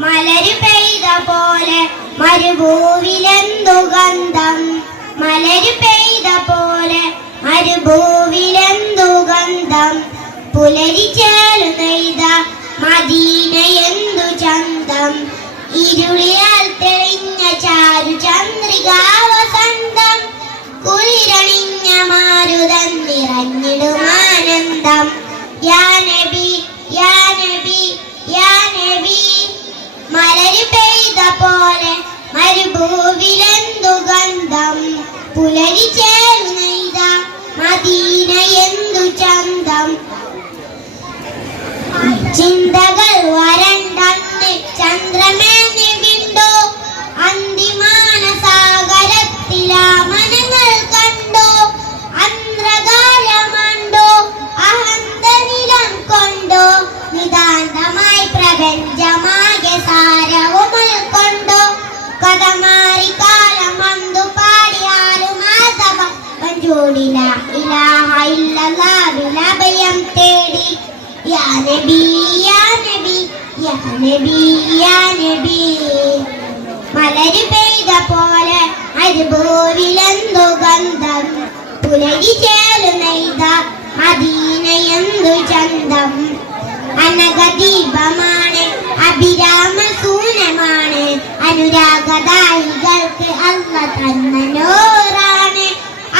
മലര് പെയ്ത പോലെ മരുഭൂവിലെന്തു ഗന്ധം, മലര് പെയ്ത പോലെ മരുഭൂവിലെന്തു ഗന്ധം, പുലരി ചേലു നെയ്ത മദീനയെന്തു ചന്തം, ഇരുളിയാൽ തെളിഞ്ഞ ചാരു ചന്ദ്രികാവസന്തം, കുളിരണിഞ്ഞ മാരുതൻ നിറഞ്ഞിടുമാനന്ദം. യാ നബി യാ നബി യാ നബി, മലര് പെയ്ത പോലെ മരുഭൂവിലെന്തു ഗന്ധം, പുലരി ചേലു നെയ്ത മദീനയെന്തു ചന്തം. ചിന്തകൾ വരണ്ടന്ന് ചന്ദ്രമേന്നി വിണ്ടു, അന്തിമാനസാഗരത്തിലാ മനങ്ങൾ കണ്ടു, അന്ത്രകാലമണ്ടോ അഹന്തനിലം കൊണ്ടോ, നിതാന്തമായി പ്രപഞ്ചമാകെ സാരവും ഉൾക്കൊണ്ടോ, കഥ മാറി കാലമന്തു പാടിയാലും ആസവ പഞ്ചോടില ഇലാഹ ഇല്ലല്ലാഹ് അഭയം തേടി. യാ നബി യാ നബി യാ നബി യാ നബി, മലര് പെയ്ത പോലെ മരുഭൂവിലെന്തു ഗന്ധം, പുലരി ചേലു നെയ്ത മദീനയെന്തു ചന്തം. അനഘദീപമാണ് അഭിരാമ സൂനമാണ്, അനുരാഗദായികൾക്ക് അല്ല തന്ന നൂറാണ്.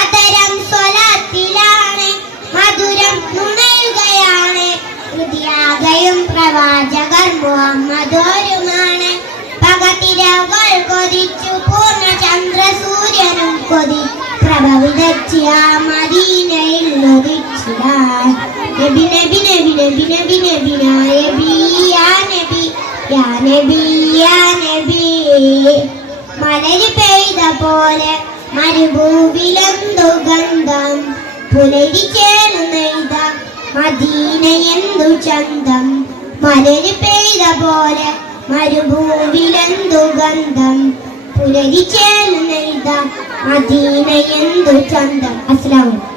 അതരം സ്വലാത്തിലാണ് മധുരം നുണയുകയാണ്, ഹൃദയാകയും പ്രവാചകർ മുഹമ്മദോരുമാണ്. പകത്തിരകൾ കൊതിച്ചു പൂർണ്ണ ചന്ദ്രസൂര്യനും കൊതി, പ്രഭ വിതച്ച് ആ മദീനയിൽ ഉദിച്ചിടാൻ. നബി നബി നബി നബി നബി നബി നബി യാ നബി യാ നബി യാ നബി, മലര് പെയ്ത പോലെ മരുഭൂവിലെന്തു ഗന്ധം, പുലരി ചേലു നെയ്ത മദീനയെന്തു ചന്തം, മലര് പെയ്ത പോലെ മരുഭൂവിലെന്തു ഗന്ധം, പുലരി ചേലു നെയ്ത മദീനയെന്തു ചന്തം. അസ്സലാമു അലൈക്കും.